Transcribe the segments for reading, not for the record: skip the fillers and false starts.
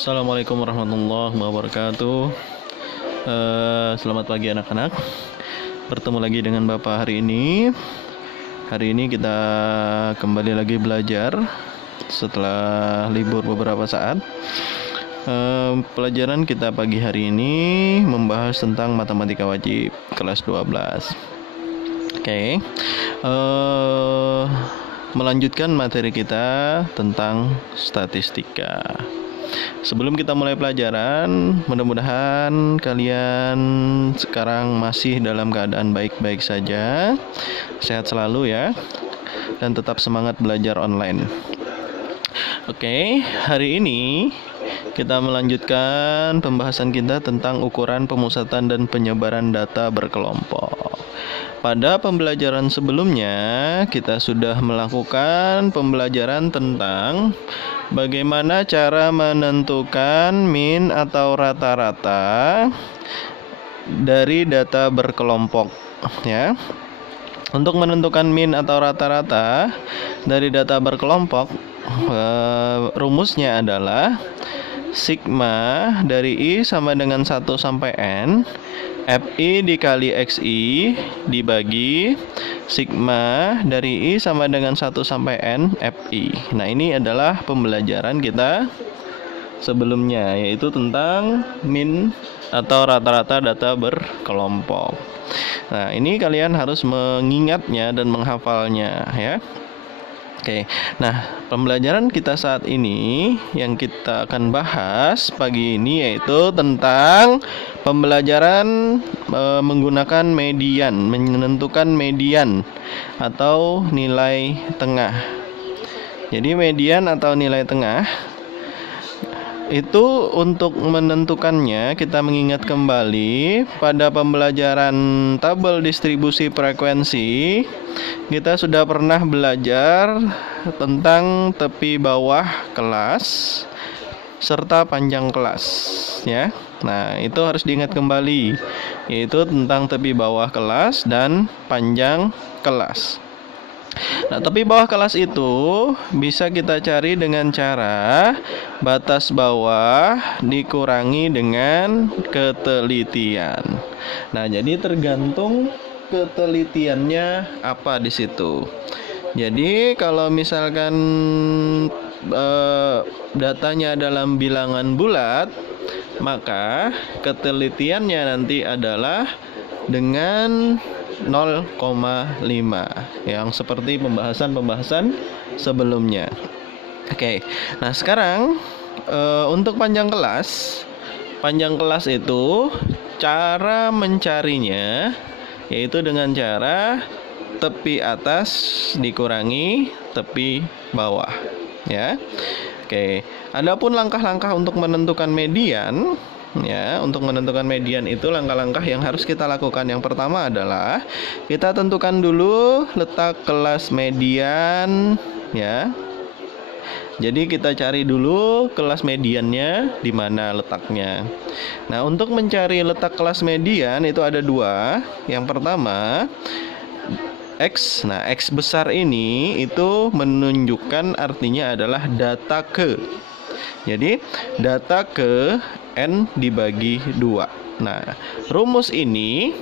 Assalamualaikum warahmatullahi wabarakatuh. Selamat pagi anak-anak. Bertemu lagi dengan Bapak hari ini. Hari ini kita kembali lagi belajar setelah libur beberapa saat. Pelajaran kita pagi hari ini membahas tentang matematika wajib kelas 12. Oke. Melanjutkan materi kita tentang statistika. Sebelum kita mulai pelajaran, mudah-mudahan kalian sekarang masih dalam keadaan baik-baik saja, sehat selalu ya, dan tetap semangat belajar online. Oke, hari ini kita melanjutkan pembahasan kita tentang ukuran pemusatan dan penyebaran data berkelompok. Pada pembelajaran sebelumnya, kita sudah melakukan pembelajaran tentang bagaimana cara menentukan min atau rata-rata dari data berkelompok, ya. Untuk menentukan min atau rata-rata dari data berkelompok, rumusnya adalah sigma dari I sama dengan 1 sampai N Fi dikali Xi dibagi sigma dari I sama dengan 1 sampai N Fi. Nah, ini adalah pembelajaran kita sebelumnya, yaitu tentang min atau rata-rata data berkelompok. Nah, ini kalian harus mengingatnya dan menghafalnya ya. Oke, nah pembelajaran kita saat ini yang kita akan bahas pagi ini yaitu tentang pembelajaran menggunakan median, menentukan median atau nilai tengah. Jadi median atau nilai tengah itu untuk menentukannya kita mengingat kembali pada pembelajaran tabel distribusi frekuensi. Kita sudah pernah belajar tentang tepi bawah kelas serta panjang kelas ya. Nah, itu harus diingat kembali, yaitu tentang tepi bawah kelas dan panjang kelas. Nah, tepi bawah kelas itu bisa kita cari dengan cara batas bawah dikurangi dengan ketelitian. Nah, jadi tergantung ketelitiannya apa di situ. Jadi kalau misalkan datanya dalam bilangan bulat, maka ketelitiannya nanti adalah dengan 0,5 yang seperti pembahasan sebelumnya. Oke, nah sekarang untuk panjang kelas itu cara mencarinya yaitu dengan cara tepi atas dikurangi tepi bawah ya. Oke, adapun langkah-langkah untuk menentukan median ya, untuk menentukan median itu langkah-langkah yang harus kita lakukan. Yang pertama adalah kita tentukan dulu letak kelas median ya. Jadi kita cari dulu kelas mediannya di mana letaknya. Nah, untuk mencari letak kelas median itu ada dua. Yang pertama X. Nah, X besar ini itu menunjukkan artinya adalah data ke. Jadi data ke N dibagi 2. Nah, rumus ini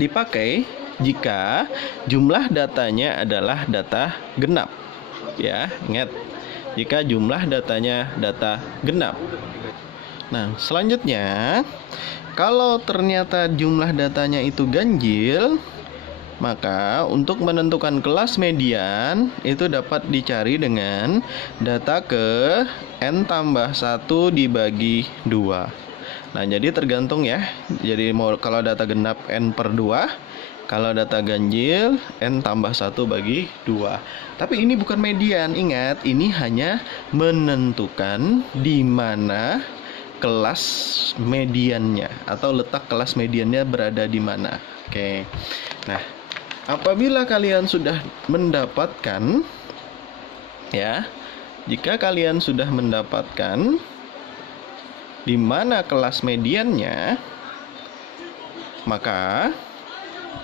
dipakai jika jumlah datanya adalah data genap. Ya, ingat. Jika jumlah datanya data genap. Nah, selanjutnya kalau ternyata jumlah datanya itu ganjil, maka untuk menentukan kelas median itu dapat dicari dengan data ke N tambah 1 dibagi 2. Nah, jadi tergantung ya. Jadi kalau data genap N per 2, kalau data ganjil N tambah 1 bagi 2. Tapi ini bukan median, ingat, ini hanya menentukan di mana kelas mediannya atau letak kelas mediannya berada di mana. Oke. Nah, apabila kalian sudah mendapatkan ya, jika kalian sudah mendapatkan di mana kelas mediannya, maka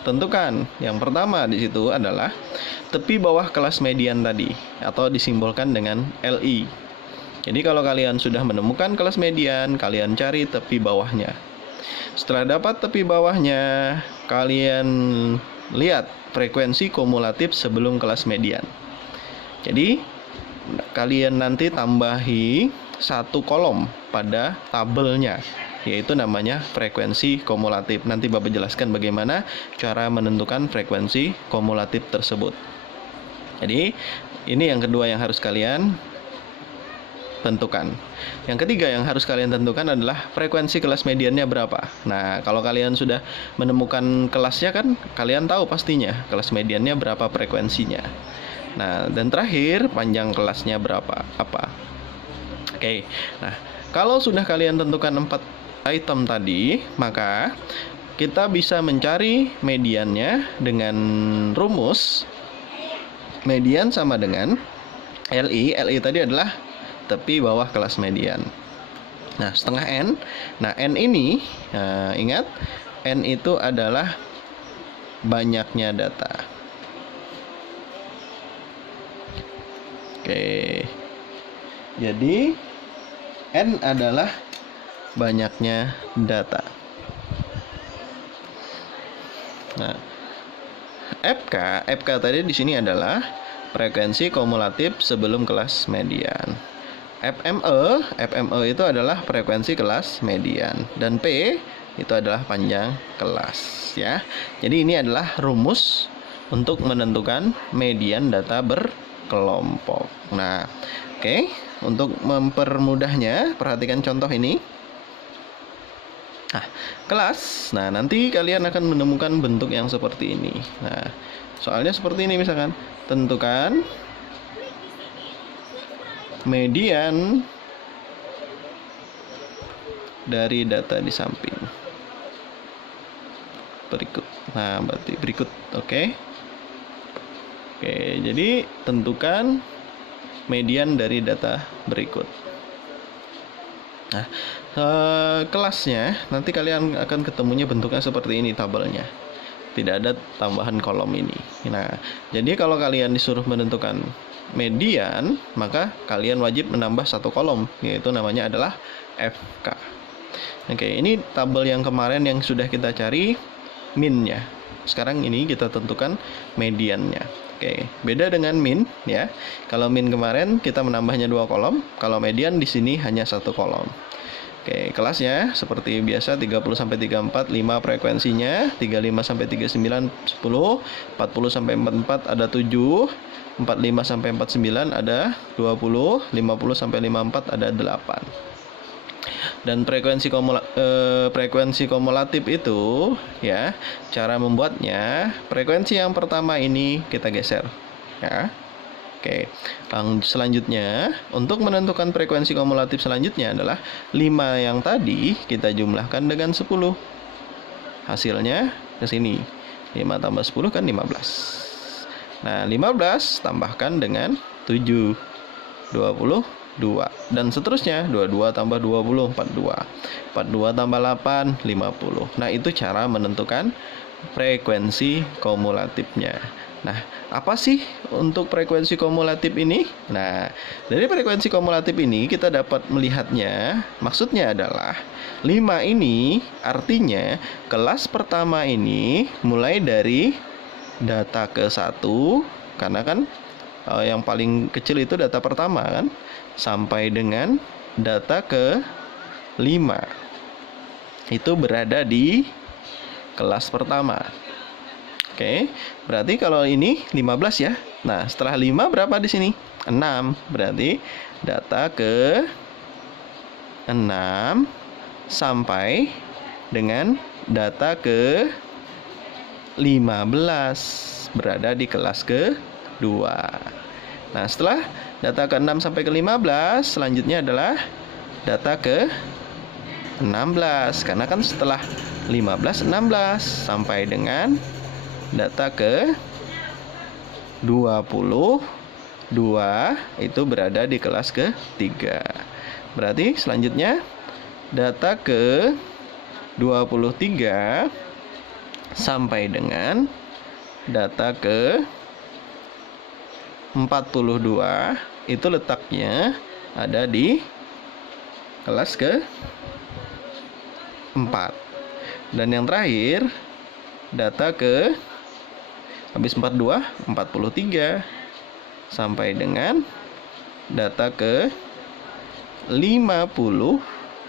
tentukan yang pertama di situ adalah tepi bawah kelas median tadi atau disimbolkan dengan LI. Jadi kalau kalian sudah menemukan kelas median, kalian cari tepi bawahnya. Setelah dapat tepi bawahnya, kalian lihat frekuensi kumulatif sebelum kelas median. Jadi kalian nanti tambahi satu kolom pada tabelnya, yaitu namanya frekuensi kumulatif. Nanti Bapak jelaskan bagaimana cara menentukan frekuensi kumulatif tersebut. Jadi ini yang kedua yang harus kalian tentukan. Yang ketiga yang harus kalian tentukan adalah frekuensi kelas mediannya berapa. Nah, kalau kalian sudah menemukan kelasnya kan, kalian tahu pastinya kelas mediannya berapa frekuensinya. Nah, dan terakhir panjang kelasnya berapa, apa. Oke, nah kalau sudah kalian tentukan 4 item tadi, maka kita bisa mencari mediannya dengan rumus median sama dengan LI. LI tadi adalah tepi bawah kelas median. Nah, setengah N. Nah, N ini, ingat, N itu adalah banyaknya data. Oke. Jadi, N adalah banyaknya data. Nah, FK tadi di sini adalah frekuensi kumulatif sebelum kelas median. FME itu adalah frekuensi kelas median, dan P itu adalah panjang kelas, ya. Jadi ini adalah rumus untuk menentukan median data berkelompok. Nah, oke, untuk mempermudahnya perhatikan contoh ini. Nah, kelas. Nah, nanti kalian akan menemukan bentuk yang seperti ini. Nah, soalnya seperti ini misalkan, tentukan median dari data di samping berikut. Nah, berarti berikut, oke. Jadi tentukan median dari data berikut. Nah, kelasnya nanti kalian akan ketemunya bentuknya seperti ini tabelnya. Tidak ada tambahan kolom ini. Nah, jadi kalau kalian disuruh menentukan median, maka kalian wajib menambah satu kolom, yaitu namanya adalah FK. Oke, ini tabel yang kemarin yang sudah kita cari minnya. Sekarang ini kita tentukan mediannya. Oke, beda dengan min, ya. Kalau min kemarin kita menambahnya 2 kolom, kalau median di sini hanya 1 kolom. Oke, kelasnya seperti biasa 30 sampai 34 5 frekuensinya, 35 sampai 39 10, 40 sampai 44 ada 7, 45 sampai 49 ada 20, 50 sampai 54 ada 8. Dan frekuensi kumulatif itu, ya, cara membuatnya, frekuensi yang pertama ini kita geser, ya. Oke, selanjutnya untuk menentukan frekuensi kumulatif selanjutnya adalah 5 yang tadi kita jumlahkan dengan 10. Hasilnya ke sini. 5 tambah 10 kan 15. Nah, 15 tambahkan dengan 7. 22. Dan seterusnya, 22 tambah 20, 42. 42 tambah 8, 50. Nah, itu cara menentukan frekuensi kumulatifnya. Nah, apa sih untuk frekuensi kumulatif ini? Nah, dari frekuensi kumulatif ini kita dapat melihatnya, maksudnya adalah 5 ini artinya kelas pertama ini mulai dari data ke 1, karena kan yang paling kecil itu data pertama kan, sampai dengan data ke 5 itu berada di kelas pertama. Oke, berarti kalau ini 15 ya. Nah, setelah 5 berapa di sini? 6. Berarti data ke 6 sampai dengan data ke 15 berada di kelas ke-2. Nah, setelah data ke-6 sampai ke-15, selanjutnya adalah data ke-16. Karena kan setelah 15, 16 sampai dengan data ke-22 itu berada di kelas ke-3. Berarti selanjutnya data ke-23 sampai dengan data ke-42 itu letaknya ada di kelas ke 4. Dan yang terakhir data ke habis 42, 43 sampai dengan data ke 50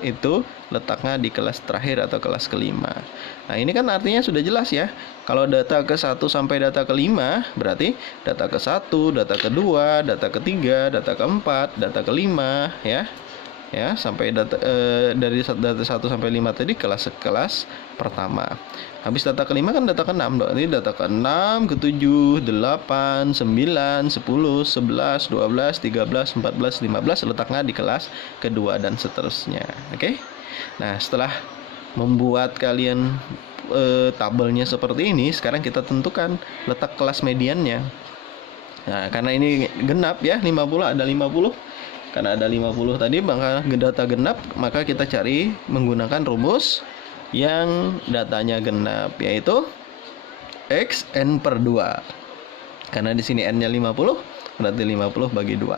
itu letaknya di kelas terakhir atau kelas kelima. Nah, ini kan artinya sudah jelas ya. Kalau data ke 1 sampai data ke 5, berarti data ke 1, data ke-2, data ke-3, data ke-4, data ke-5 ya. Ya, sampai dari data 1 sampai 5 tadi kelas-kelas pertama. Habis data ke-5 kan data ke-6, berarti data ke-6, ke-7, 8, 9, 10, 11, 12, 13, 14, 15 letaknya di kelas kedua dan seterusnya. Oke. Nah, setelah membuat kalian tabelnya seperti ini, sekarang kita tentukan letak kelas mediannya. Nah, karena ini genap ya, 50 ada 50. Karena ada 50 tadi, maka data genap, maka kita cari menggunakan rumus yang datanya genap, yaitu XN per 2. Karena di sini N-nya 50, berarti 50 bagi 2.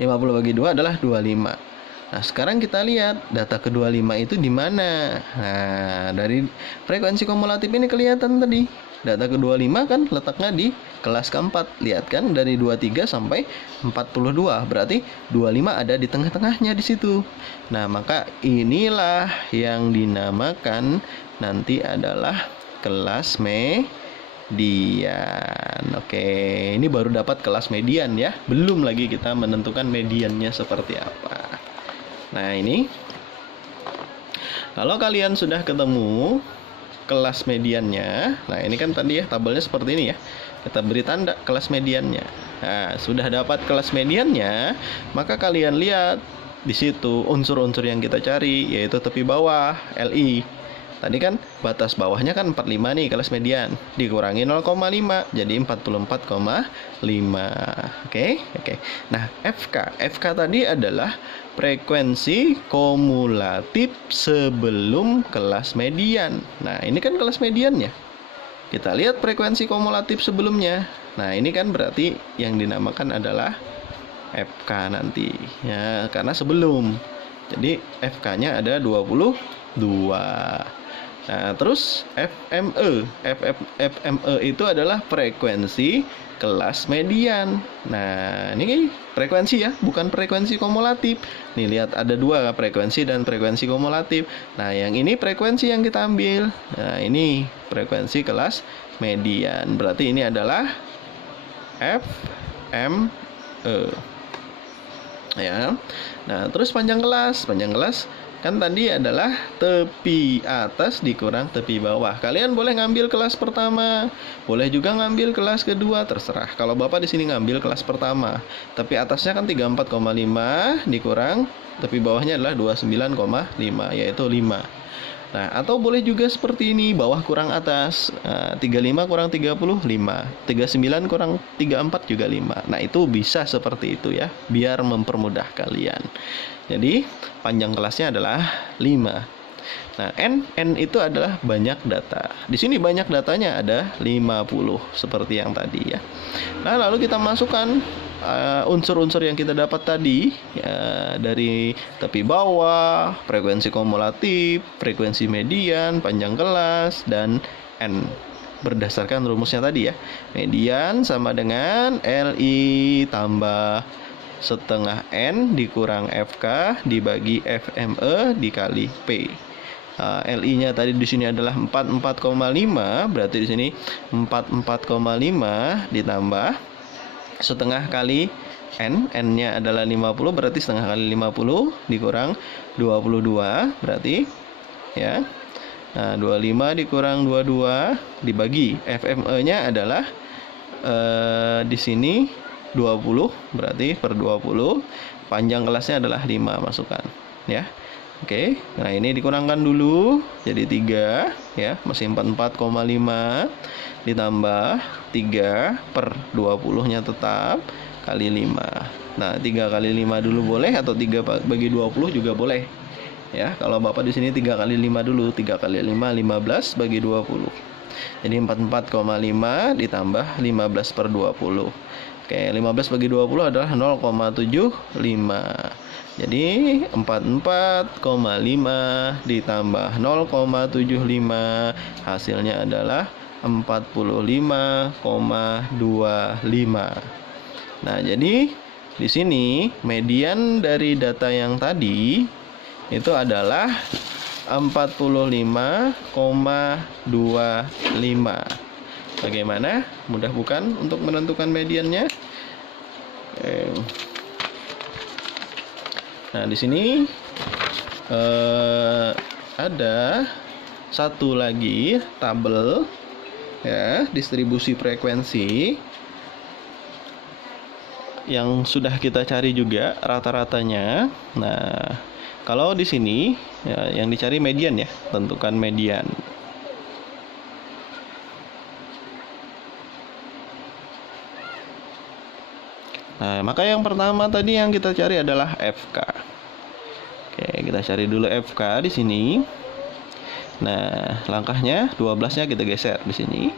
50 bagi 2 adalah 25. Nah, sekarang kita lihat data ke-25 itu di mana. Nah, dari frekuensi kumulatif ini kelihatan tadi. Data ke-25 kan letaknya di kelas keempat. Lihat kan, dari 23 sampai 42. Berarti 25 ada di tengah-tengahnya di situ. Nah, maka inilah yang dinamakan nanti adalah kelas median. Oke, ini baru dapat kelas median ya. Belum lagi kita menentukan mediannya seperti apa. Nah, ini kalau kalian sudah ketemu kelas mediannya, nah ini kan tadi ya tabelnya seperti ini ya, kita beri tanda kelas mediannya. Nah, sudah dapat kelas mediannya, maka kalian lihat di situ unsur-unsur yang kita cari, yaitu tepi bawah LI. Tadi kan batas bawahnya kan 45 nih, kelas median dikurangi 0,5 jadi 44,5. Oke. Nah, FK tadi adalah frekuensi kumulatif sebelum kelas median. Nah, ini kan kelas mediannya. Kita lihat frekuensi kumulatif sebelumnya. Nah, ini kan berarti yang dinamakan adalah FK nanti ya, karena sebelum. Jadi FK-nya ada 22. Nah, terus FME itu adalah frekuensi kelas median. Nah, ini frekuensi ya, bukan frekuensi kumulatif. Nih, lihat ada dua, frekuensi dan frekuensi kumulatif. Nah, yang ini frekuensi yang kita ambil. Nah, ini frekuensi kelas median. Berarti ini adalah FME. Ya. Nah, terus panjang kelas kan tadi adalah tepi atas dikurang tepi bawah. Kalian boleh ngambil kelas pertama, boleh juga ngambil kelas kedua, terserah. Kalau Bapak di sini ngambil kelas pertama, tepi atasnya kan 34,5 dikurang tepi bawahnya adalah 29,5, yaitu 5. Nah, atau boleh juga seperti ini, bawah kurang atas. 35 kurang 30, 5. 39 kurang 34 juga 5. Nah, itu bisa seperti itu ya, biar mempermudah kalian. Jadi, panjang kelasnya adalah 5. Nah, N itu adalah banyak data. Di sini banyak datanya ada 50, seperti yang tadi ya. Nah, lalu kita masukkan unsur-unsur yang kita dapat tadi ya, dari tepi bawah, frekuensi kumulatif, frekuensi median, panjang kelas, dan N berdasarkan rumusnya tadi ya. Median sama dengan LI tambah setengah N dikurang FK dibagi FME dikali P. LI-nya tadi di sini adalah 44,5, berarti di sini 44,5 ditambah setengah kali N-nya adalah 50, berarti setengah kali 50 dikurang 22, berarti ya. Nah, 25 dikurang 22 dibagi FME-nya adalah di sini 20, berarti per 20. Panjang kelasnya adalah 5, masukkan ya. Oke, nah ini dikurangkan dulu jadi 3 ya, masih 44,5 ditambah 3 per 20-nya tetap kali 5. Nah, 3 kali 5 dulu boleh, atau 3 bagi 20 juga boleh. Ya, kalau Bapak di sini 3 kali 5 dulu. 3 kali 5 15 bagi 20. Jadi 44,5 ditambah 15 per 20. Oke, 15 bagi 20 adalah 0,75. Jadi 44,5 ditambah 0,75 hasilnya adalah 45,25. Nah, jadi di sini median dari data yang tadi itu adalah 45,25. Bagaimana? Mudah bukan untuk menentukan mediannya? Nah, di sini ada satu lagi tabel ya, distribusi frekuensi yang sudah kita cari juga rata-ratanya. Nah, kalau di sini ya, yang dicari median ya, tentukan median. Nah, maka yang pertama tadi yang kita cari adalah FK. Oke, kita cari dulu FK di sini. Nah, langkahnya 12-nya kita geser di sini.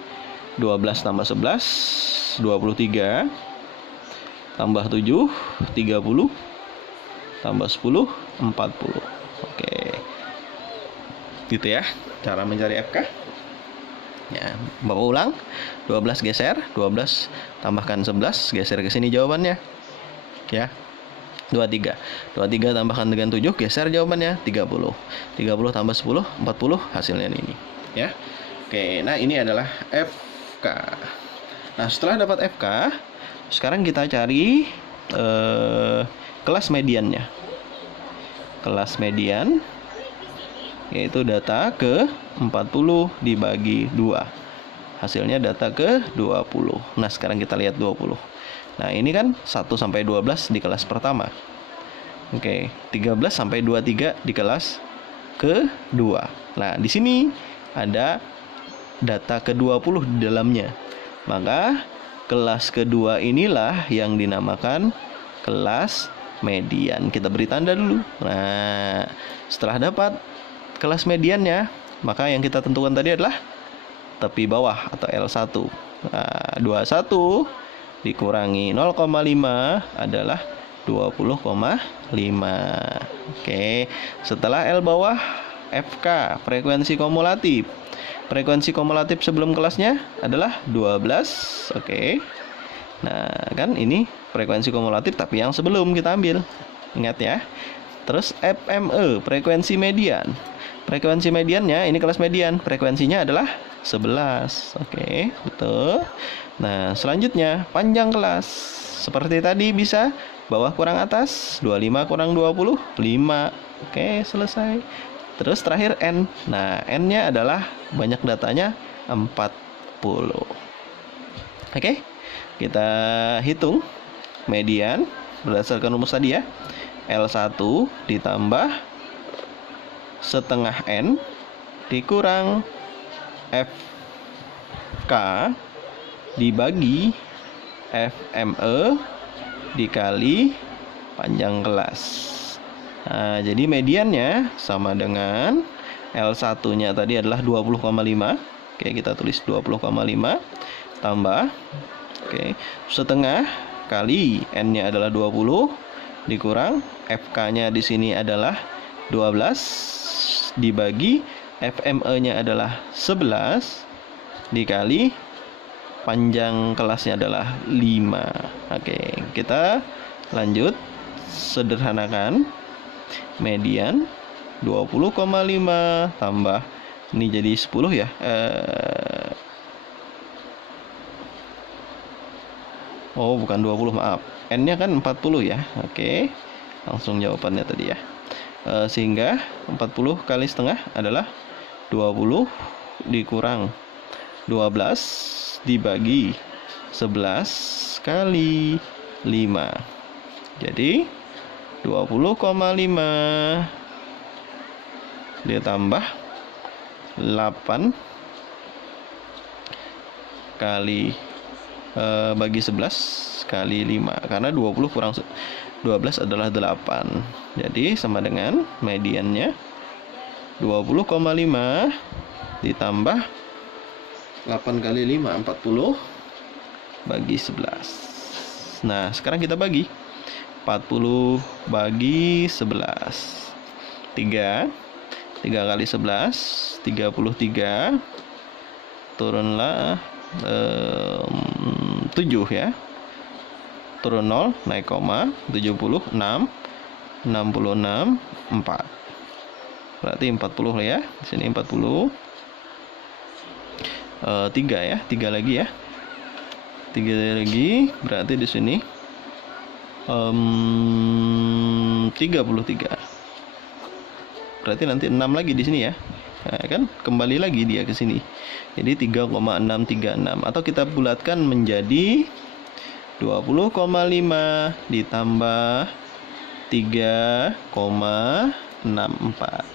12 tambah 11, 23. Tambah 7, 30. Tambah 10, 40. Oke. Gitu ya, cara mencari FK. Ya, Bapak ulang. 12 geser, 12 tambahkan 11, geser ke sini jawabannya. Ya. 23. 23 tambahkan dengan 7, geser jawabannya 30. 30 tambah 10, 40, hasilnya ini. Ya. Oke, nah ini adalah FK. Nah, setelah dapat FK, sekarang kita cari kelas mediannya. Kelas median yaitu data ke 40 dibagi 2. Hasilnya data ke 20. Nah, sekarang kita lihat 20. Nah, ini kan 1 sampai 12 di kelas pertama. Oke, 13 sampai 23 di kelas kedua. Nah, di sini ada data ke-20 di dalamnya. Maka kelas kedua inilah yang dinamakan kelas median. Kita beri tanda dulu. Nah, setelah dapat kelas mediannya, maka yang kita tentukan tadi adalah tepi bawah atau L1. Nah, 21 dikurangi 0,5 adalah 20,5. Oke, setelah L bawah, FK, frekuensi kumulatif. Frekuensi kumulatif sebelum kelasnya adalah 12. Oke. Nah, kan ini frekuensi kumulatif tapi yang sebelum kita ambil. Ingat ya. Terus FME, frekuensi median. Frekuensi mediannya, ini kelas median, frekuensinya adalah 11. Oke, betul. Nah, selanjutnya panjang kelas. Seperti tadi bisa bawah kurang atas, 25 kurang 20, 5. Oke, selesai. Terus terakhir N. Nah, N-nya adalah banyak datanya 40. Oke, kita hitung median berdasarkan rumus tadi ya. L1 ditambah setengah N dikurang FK dibagi FME dikali panjang kelas. Nah, jadi mediannya sama dengan L1-nya tadi adalah 20,5. Oke, kita tulis 20,5 tambah setengah kali N-nya adalah 20 dikurang FK-nya di sini adalah 12 dibagi FME-nya adalah 11 dikali panjang kelasnya adalah 5. Oke, kita lanjut sederhanakan. Median 20,5 tambah ini jadi 10 ya. Oh, bukan 20, maaf. N-nya kan 40 ya. Oke. Langsung jawabannya tadi ya. Sehingga 40 kali setengah adalah 20 dikurang 12 dibagi 11 kali 5. Jadi 20,5 ditambah 8 kali bagi 11 kali 5, karena 20 kurang 12 adalah 8. Jadi sama dengan mediannya 20,5 ditambah 8 kali 5, 40 bagi 11. Nah, sekarang kita bagi. 40 bagi 11. 3 kali 11 33. Turunlah 7 ya. Turun 0, naik koma, 76, 66, 4. Berarti 40 ya. Di sini 40. 3 ya, 3 lagi ya. 3 lagi, berarti di sini 33. Berarti nanti 6 lagi di sini ya. Nah, kan kembali lagi dia ke sini. Jadi 3,636 atau kita bulatkan menjadi 20,5 ditambah 3,64.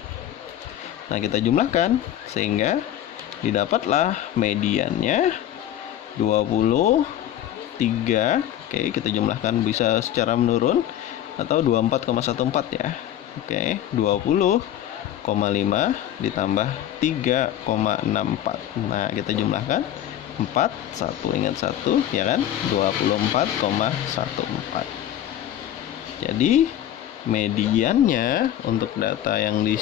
Nah, kita jumlahkan sehingga didapatlah mediannya 23. Oke, kita jumlahkan bisa secara menurun atau 24,14 ya. Oke, 20,5 ditambah 3,64. Nah, kita jumlahkan 4, 1 ingat 1 ya kan, 24,14. Jadi mediannya untuk data yang di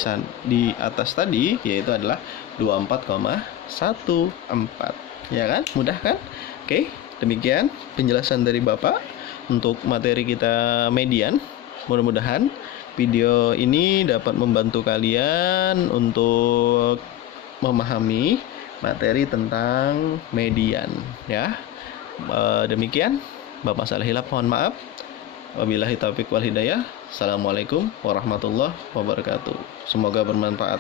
atas tadi yaitu adalah 24,14 ya kan, mudah kan? Oke, demikian penjelasan dari Bapak untuk materi kita median. Mudah-mudahan video ini dapat membantu kalian untuk memahami materi tentang median ya. Demikian Bapak Saleh Hilap, mohon maaf. Wabillahi taufiq wal hidayah. Assalamualaikum warahmatullahi wabarakatuh. Semoga bermanfaat.